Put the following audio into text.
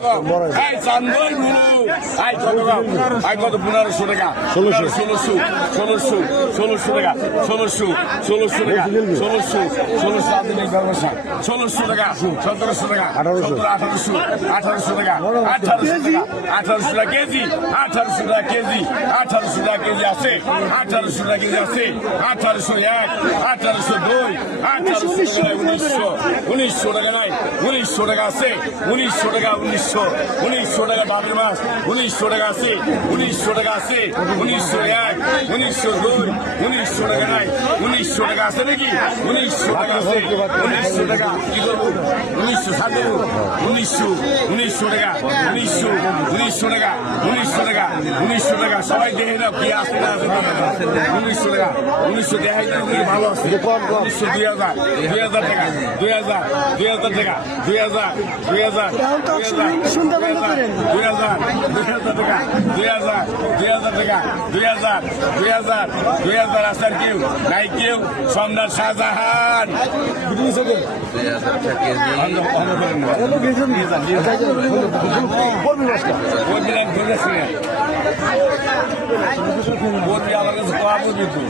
এই চান্দই গুলো আই কত আই কত 1500 টাকা 1600 টাকা 1600 টাকা 1600 আধুনিক ব্যবসা 1600 টাকা 1700 টাকা 1800 টাকা 1800 টাকা কেজি 1800 টাকা কেজি 1800 টাকা কেজি আছে 1800 টাকা কেজি আছে 1801 1802 1800 টাকা 1900 টাকা নাই 1900 টাকা আছে 1900 টাকা 1900 টাকা বাবের মাছ 1900 টাকা আছে 1900 টাকা আছে 1901 1902 1900 টাকা নাই 1900 টাকা আছে নাকি 1900 টাকা আছে 1900 টাকা কি করবো 1900 সাথে 1900 টাকা 1900 টাকা 1900 টাকা 1900 টাকা সবাই দেখে দাও কি আসতে না 1900 টাকা 1900 দেখাই ভালো আছে 1900 2000 টাকা 2000 টাকা 2000 আসার কেউ নাই কেউ সম্রাট শাহজাহান আমার কাছে পাবো কিন্তু